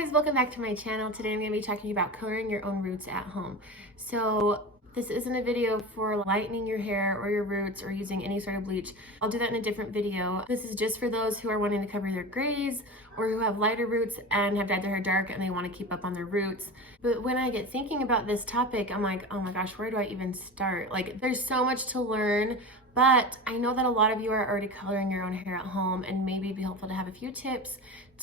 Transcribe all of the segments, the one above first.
guys, welcome back to my channel. Today I'm going to be talking about coloring your own roots at home. So this isn't a video for lightening your hair or your roots or using any sort of bleach. I'll do that in a different video. This is just for those who are wanting to cover their grays or who have lighter roots and have dyed their hair dark and they want to keep up on their roots. But when I get thinking about this topic, I'm like, oh my gosh, where do I even start? Like, there's so much to learn. But I know that a lot of you are already coloring your own hair at home, and maybe it'd be helpful to have a few tips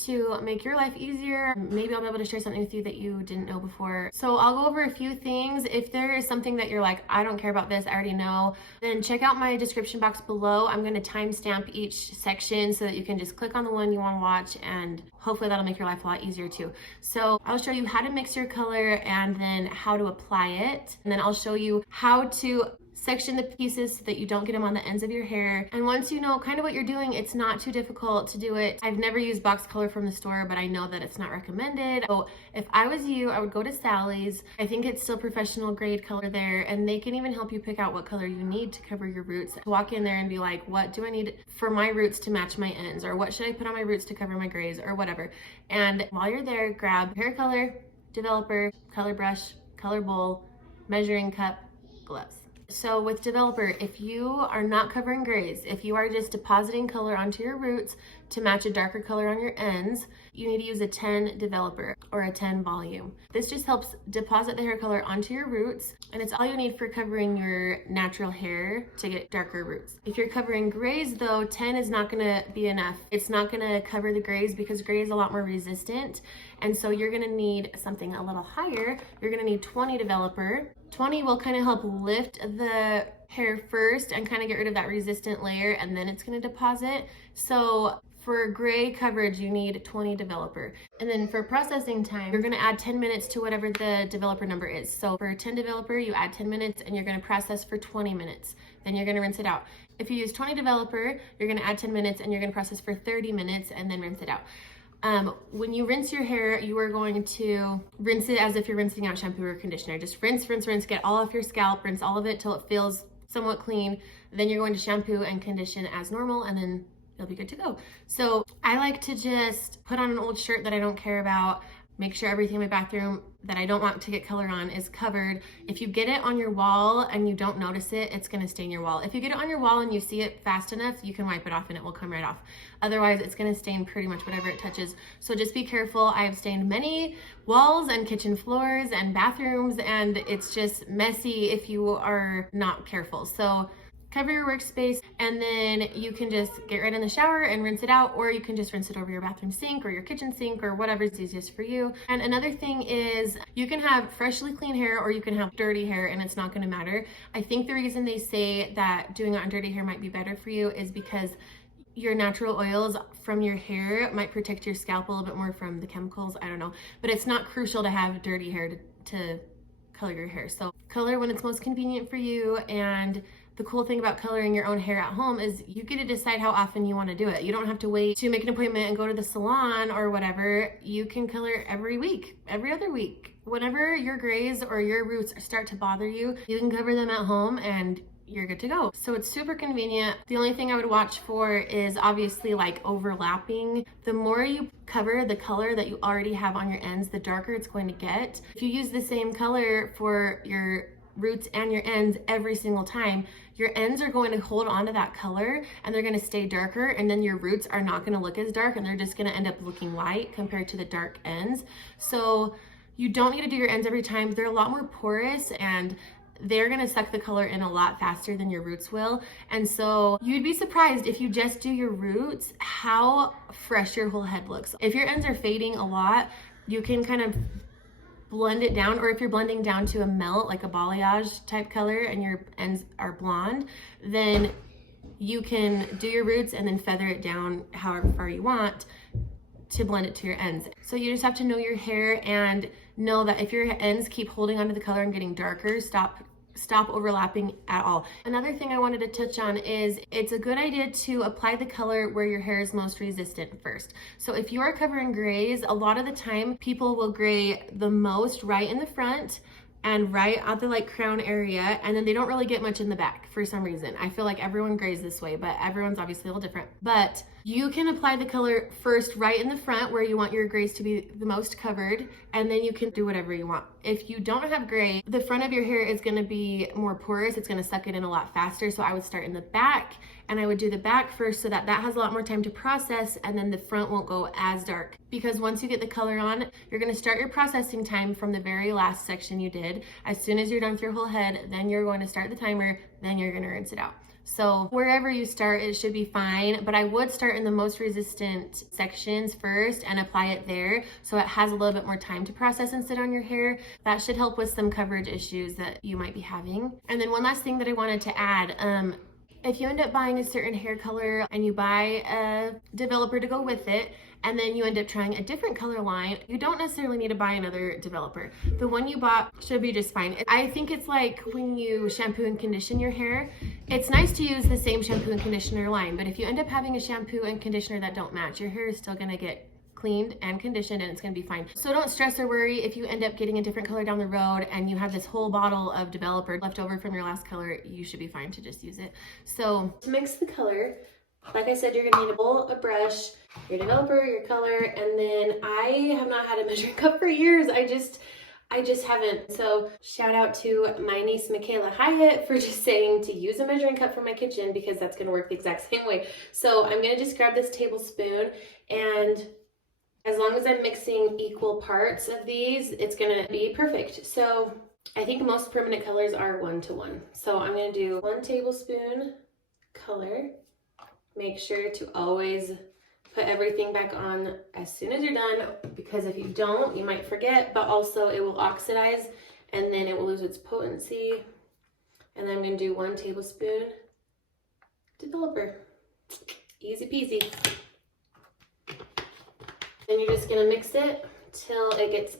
to make your life easier. Maybe I'll be able to share something with you that you didn't know before. So I'll go over a few things. If there is something that you're like, I don't care about this, I already know, then check out my description box below. I'm going to timestamp each section so that you can just click on the one you want to watch, and hopefully that'll make your life a lot easier too. So I'll show you how to mix your color and then how to apply it. And then I'll show you how to section the pieces so that you don't get them on the ends of your hair. And once you know kind of what you're doing, it's not too difficult to do it. I've never used box color from the store, but I know that it's not recommended. So if I was you, I would go to Sally's. I think it's still professional grade color there, and they can even help you pick out what color you need to cover your roots. Walk in there and be like, what do I need for my roots to match my ends? Or what should I put on my roots to cover my grays or whatever? And while you're there, grab hair color, developer, color brush, color bowl, measuring cup, gloves. So with developer, if you are not covering grays, if you are just depositing color onto your roots to match a darker color on your ends, you need to use a 10 developer or a 10 volume. This just helps deposit the hair color onto your roots, and it's all you need for covering your natural hair to get darker roots. If you're covering grays though, 10 is not gonna be enough. It's not gonna cover the grays because gray is a lot more resistant, and so you're gonna need something a little higher. You're gonna need 20 developer. 20 will kind of help lift the hair first and kind of get rid of that resistant layer, and then it's going to deposit. So for gray coverage, you need 20 developer. And then for processing time, you're going to add 10 minutes to whatever the developer number is. So for 10 developer, you add 10 minutes and you're going to process for 20 minutes. Then you're going to rinse it out. If you use 20 developer, you're going to add 10 minutes and you're going to process for 30 minutes and then rinse it out. When you rinse your hair, you are going to rinse it as if you're rinsing out shampoo or conditioner. Just rinse, get all off your scalp, rinse all of it till it feels somewhat clean. Then you're going to shampoo and condition as normal, and then you'll be good to go. So I like to just put on an old shirt that I don't care about, make sure everything in my bathroom that I don't want to get color on is covered. If you get it on your wall and you don't notice it, it's gonna stain your wall. If you get it on your wall and you see it fast enough, you can wipe it off and it will come right off. Otherwise, it's gonna stain pretty much whatever it touches. So just be careful. I have stained many walls and kitchen floors and bathrooms, and it's just messy if you are not careful. So cover your workspace, and then you can just get right in the shower and rinse it out, or you can just rinse it over your bathroom sink or your kitchen sink or whatever's easiest for you. And another thing is you can have freshly clean hair or you can have dirty hair, and it's not going to matter. I think the reason they say that doing it on dirty hair might be better for you is because your natural oils from your hair might protect your scalp a little bit more from the chemicals. I don't know, but it's not crucial to have dirty hair to color your hair. So color when it's most convenient for you. And the cool thing about coloring your own hair at home is you get to decide how often you want to do it. You don't have to wait to make an appointment and go to the salon or whatever. You can color every week, every other week. Whenever your grays or your roots start to bother you, you can cover them at home and you're good to go. So it's super convenient. The only thing I would watch for is obviously like overlapping. The more you cover the color that you already have on your ends, the darker it's going to get. If you use the same color for your roots and your ends every single time, your ends are going to hold on to that color and they're going to stay darker, and then your roots are not going to look as dark and they're just going to end up looking light compared to the dark ends. So you don't need to do your ends every time. They're a lot more porous and they're gonna suck the color in a lot faster than your roots will. And so you'd be surprised if you just do your roots, how fresh your whole head looks. If your ends are fading a lot, you can kind of blend it down, or if you're blending down to a melt, like a balayage type color, and your ends are blonde, then you can do your roots and then feather it down however far you want to blend it to your ends. So you just have to know your hair and know that if your ends keep holding onto the color and getting darker, stop overlapping at all. Another thing I wanted to touch on is it's a good idea to apply the color where your hair is most resistant first. So if you are covering grays, a lot of the time people will gray the most right in the front and right at the like crown area, and then they don't really get much in the back for some reason. I feel like everyone grays this way, but everyone's obviously a little different. But You can apply the color first right in the front where you want your grays to be the most covered, and then you can do whatever you want. If you don't have gray, the front of your hair is gonna be more porous. It's gonna suck it in a lot faster. So I would start in the back, and I would do the back first so that that has a lot more time to process, and then the front won't go as dark. Because once you get the color on, you're gonna start your processing time from the very last section you did. As soon as you're done with your whole head, then you're going to start the timer, then you're gonna rinse it out. So wherever you start, it should be fine, but I would start in the most resistant sections first and apply it there so it has a little bit more time to process and sit on your hair. That should help with some coverage issues that you might be having. And then one last thing that I wanted to add, if you end up buying a certain hair color and you buy a developer to go with it, and then you end up trying a different color line, you don't necessarily need to buy another developer. The one you bought should be just fine. I think it's like when you shampoo and condition your hair, it's nice to use the same shampoo and conditioner line, but if you end up having a shampoo and conditioner that don't match, your hair is still gonna get cleaned and conditioned and it's gonna be fine. So don't stress or worry if you end up getting a different color down the road and you have this whole bottle of developer left over from your last color, you should be fine to just use it. So to mix the color, like I said, you're gonna need a bowl, a brush, your developer, your color, and then I have not had a measuring cup for years. I just haven't. So shout out to my niece Michaela Hyatt for just saying to use a measuring cup for my kitchen because that's gonna work the exact same way. So I'm gonna just grab this tablespoon, and as long as I'm mixing equal parts of these, it's gonna be perfect. So I think most permanent colors are 1-to-1. So I'm gonna do 1 tablespoon color. Make sure to always put everything back on as soon as you're done, because if you don't, you might forget, but also it will oxidize and then it will lose its potency. And then I'm gonna do 1 tablespoon developer. Easy peasy. Then you're just gonna mix it till it gets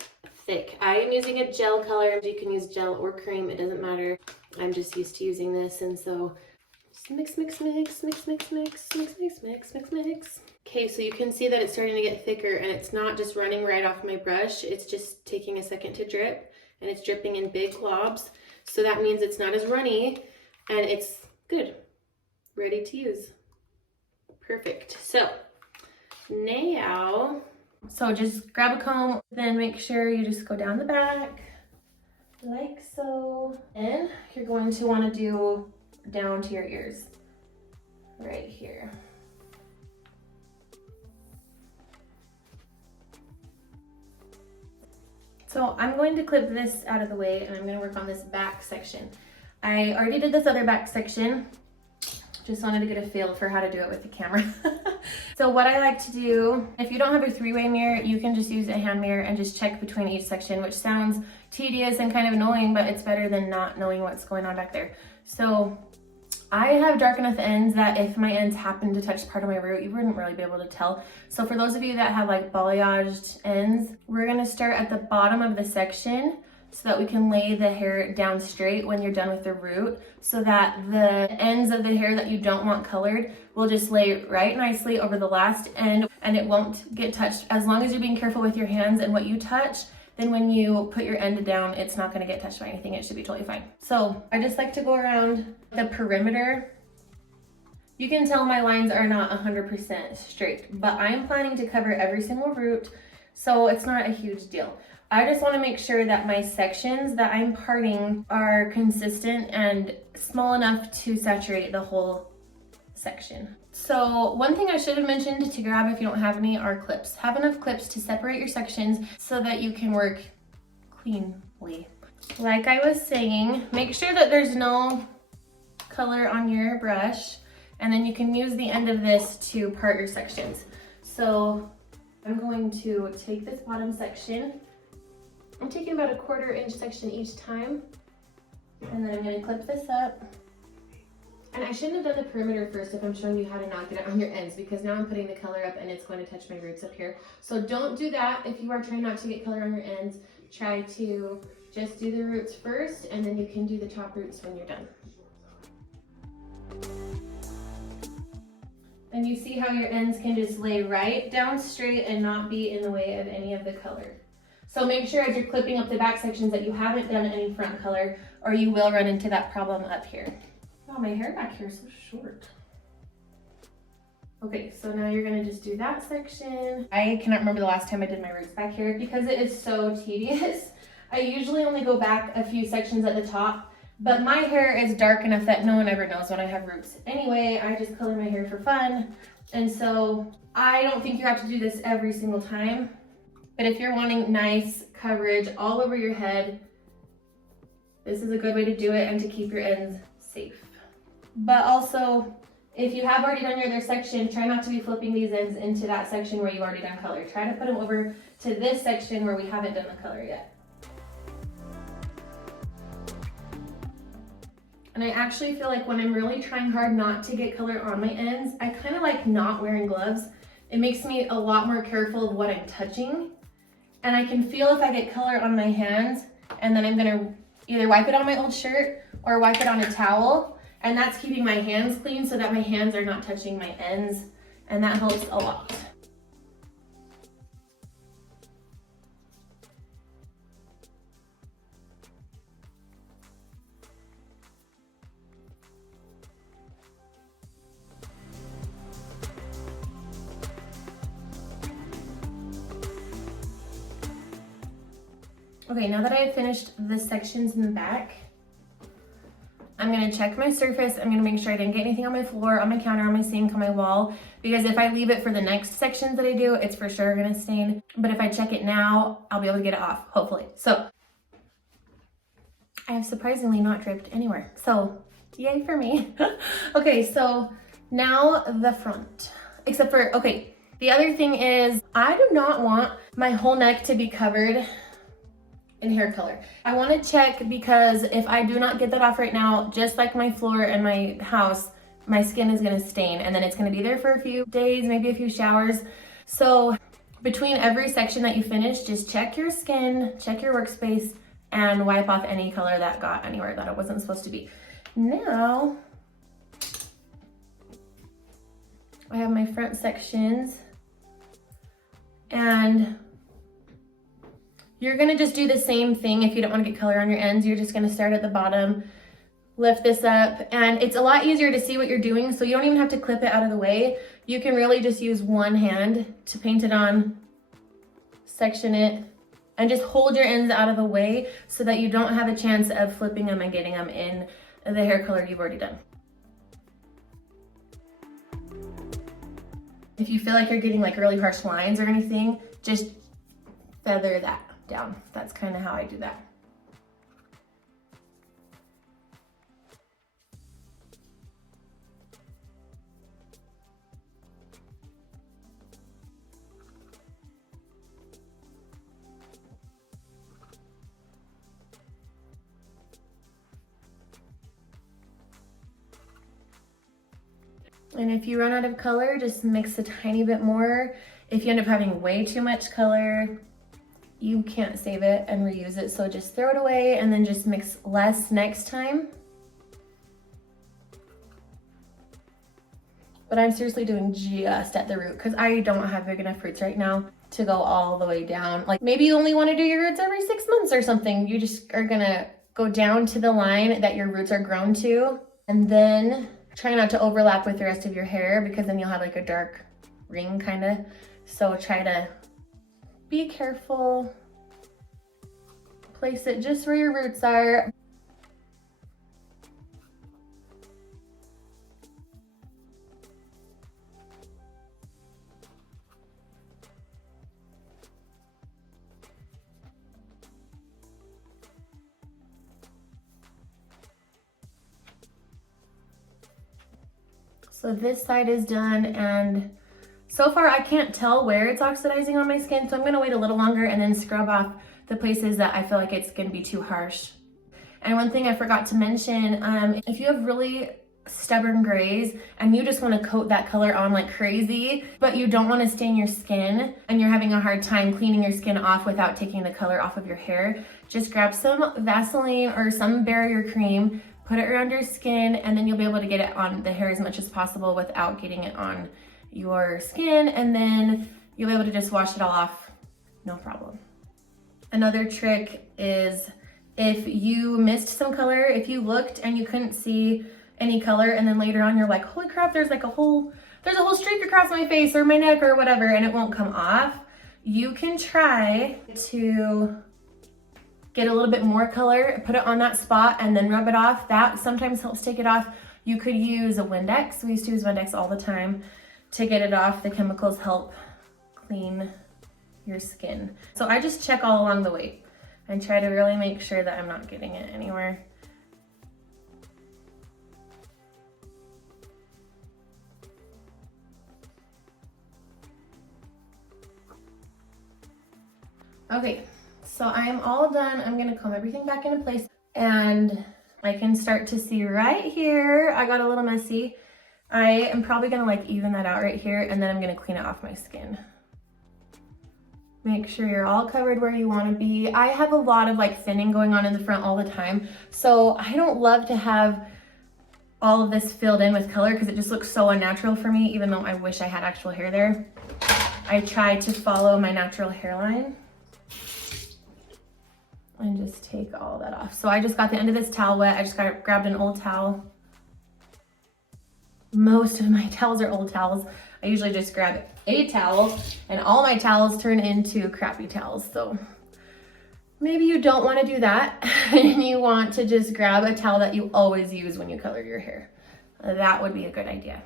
thick. I am using a gel color. You can use gel or cream, it doesn't matter. I'm just used to using this, and so just mix, mix, mix, mix, mix, mix, mix, mix, mix, mix, mix. Okay, so you can see that it's starting to get thicker, and it's not just running right off my brush. It's just taking a second to drip, and it's dripping in big globs. So that means it's not as runny, and it's good, ready to use. Perfect. So now, just grab a comb, then make sure you just go down the back like so. And you're going to want to do down to your ears right here. So I'm going to clip this out of the way, and I'm going to work on this back section. I already did this other back section. Just wanted to get a feel for how to do it with the camera. So what I like to do, if you don't have a 3-way mirror, you can just use a hand mirror and just check between each section, which sounds tedious and kind of annoying, but it's better than not knowing what's going on back there. So I have dark enough ends that if my ends happen to touch part of my root, you wouldn't really be able to tell. So for those of you that have like balayaged ends, we're gonna start at the bottom of the section so that we can lay the hair down straight when you're done with the root, so that the ends of the hair that you don't want colored will just lay right nicely over the last end, and it won't get touched. As long as you're being careful with your hands and what you touch, then when you put your end down, it's not gonna get touched by anything. It should be totally fine. So I just like to go around the perimeter. You can tell my lines are not 100% straight, but I'm planning to cover every single root, so it's not a huge deal. I just want to make sure that my sections that I'm parting are consistent and small enough to saturate the whole section. So one thing I should have mentioned to grab if you don't have any are clips. Have enough clips to separate your sections so that you can work cleanly. Like I was saying, make sure that there's no color on your brush, and then you can use the end of this to part your sections. So I'm going to take this bottom section. I'm taking about a 1/4 inch section each time, and then I'm going to clip this up. And I shouldn't have done the perimeter first if I'm showing you how to not get it on your ends, because now I'm putting the color up and it's going to touch my roots up here. So don't do that if you are trying not to get color on your ends. Try to just do the roots first, and then you can do the top roots when you're done. And you see how your ends can just lay right down straight and not be in the way of any of the color. So make sure as you're clipping up the back sections that you haven't done any front color, or you will run into that problem up here. Oh, my hair back here is so short. Okay, so now you're gonna just do that section. I cannot remember the last time I did my roots back here because it is so tedious. I usually only go back a few sections at the top, but my hair is dark enough that no one ever knows when I have roots. Anyway, I just color my hair for fun. And so I don't think you have to do this every single time, but if you're wanting nice coverage all over your head, this is a good way to do it and to keep your ends safe. But also, if you have already done your other section, try not to be flipping these ends into that section where you've already done color. Try to put them over to this section where we haven't done the color yet. And I actually feel like when I'm really trying hard not to get color on my ends, I kind of like not wearing gloves. It makes me a lot more careful of what I'm touching. And I can feel if I get color on my hands, and then I'm gonna either wipe it on my old shirt or wipe it on a towel. And that's keeping my hands clean so that my hands are not touching my ends, and that helps a lot. Okay, now that I have finished the sections in the back, I'm gonna check my surface. I'm gonna make sure I didn't get anything on my floor, on my counter, on my sink, on my wall, because if I leave it for the next sections that I do, it's for sure gonna stain. But if I check it now, I'll be able to get it off, hopefully. So I have surprisingly not dripped anywhere. So yay for me. Okay, so now the front, except for, okay, the other thing is I do not want my whole neck to be covered in hair color. I want to check because if I do not get that off right now, just like my floor and my house, my skin is going to stain, and then it's going to be there for a few days, maybe a few showers. So between every section that you finish, just check your skin, check your workspace, and wipe off any color that got anywhere that it wasn't supposed to be. Now I have my front sections, and you're gonna just do the same thing. If you don't wanna get color on your ends, you're just gonna start at the bottom, lift this up, and it's a lot easier to see what you're doing, so you don't even have to clip it out of the way. You can really just use one hand to paint it on, section it, and just hold your ends out of the way so that you don't have a chance of flipping them and getting them in the hair color you've already done. If you feel like you're getting like really harsh lines or anything, just feather that down. That's kind of how I do that. And if you run out of color, just mix a tiny bit more. If you end up having way too much color, you can't save it and reuse it, so just throw it away and then just mix less next time. But I'm seriously doing just at the root because I don't have big enough roots right now to go all the way down. Like maybe you only want to do your roots every 6 months or something. You just are gonna go down to the line that your roots are grown to, and then try not to overlap with the rest of your hair because then you'll have like a dark ring kind of. So try to be careful. Place it just where your roots are. So this side is done, and so far I can't tell where it's oxidizing on my skin, so I'm gonna wait a little longer and then scrub off the places that I feel like it's gonna be too harsh. And one thing I forgot to mention, if you have really stubborn grays and you just wanna coat that color on like crazy, but you don't wanna stain your skin and you're having a hard time cleaning your skin off without taking the color off of your hair, just grab some Vaseline or some barrier cream, put it around your skin, and then you'll be able to get it on the hair as much as possible without getting it on your skin, and then you'll be able to just wash it all off, no problem. Another trick is if you missed some color, if you looked and you couldn't see any color, and then later on you're like, holy crap, there's like a whole there's a whole streak across my face or my neck or whatever and it won't come off, you can try to get a little bit more color, put it on that spot and then rub it off. That sometimes helps take it off. You could use a Windex. We used to use Windex all the time to get it off. The chemicals help clean your skin. So I just check all along the way and try to really make sure that I'm not getting it anywhere. Okay, so I'm all done. I'm gonna comb everything back into place and I can start to see right here, I got a little messy. I am probably gonna like even that out right here and then I'm gonna clean it off my skin. Make sure you're all covered where you wanna be. I have a lot of like thinning going on in the front all the time. So I don't love to have all of this filled in with color because it just looks so unnatural for me, even though I wish I had actual hair there. I try to follow my natural hairline and just take all that off. So I just got the end of this towel wet. I just grabbed an old towel. Most of my towels are old towels. I usually just grab a towel and all my towels turn into crappy towels. So maybe you don't want to do that and you want to just grab a towel that you always use when you color your hair. That would be a good idea.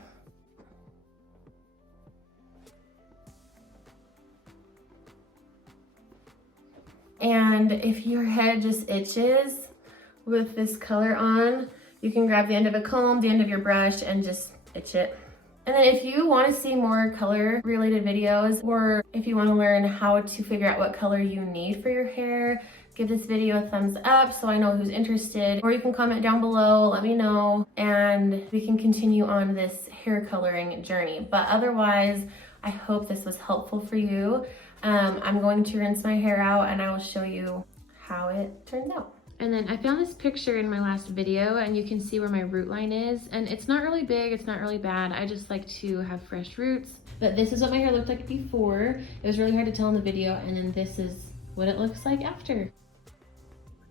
And if your head just itches with this color on, you can grab the end of a comb, the end of your brush, and just itch it. And then if you want to see more color related videos, or if you want to learn how to figure out what color you need for your hair, give this video a thumbs up so I know who's interested, or you can comment down below, let me know, and we can continue on this hair coloring journey. But otherwise, I hope this was helpful for you. I'm going to rinse my hair out and I will show you how it turns out. And then I found this picture in my last video and you can see where my root line is. And it's not really big, it's not really bad. I just like to have fresh roots. But this is what my hair looked like before. It was really hard to tell in the video, and then this is what it looks like after.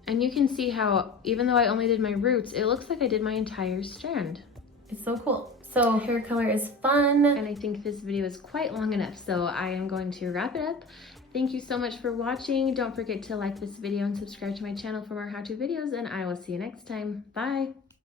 And you can see how, even though I only did my roots, it looks like I did my entire strand. It's so cool. So hair color is fun, and I think this video is quite long enough, so I am going to wrap it up. Thank you so much for watching. Don't forget to like this video and subscribe to my channel for more how-to videos, and I will see you next time. Bye!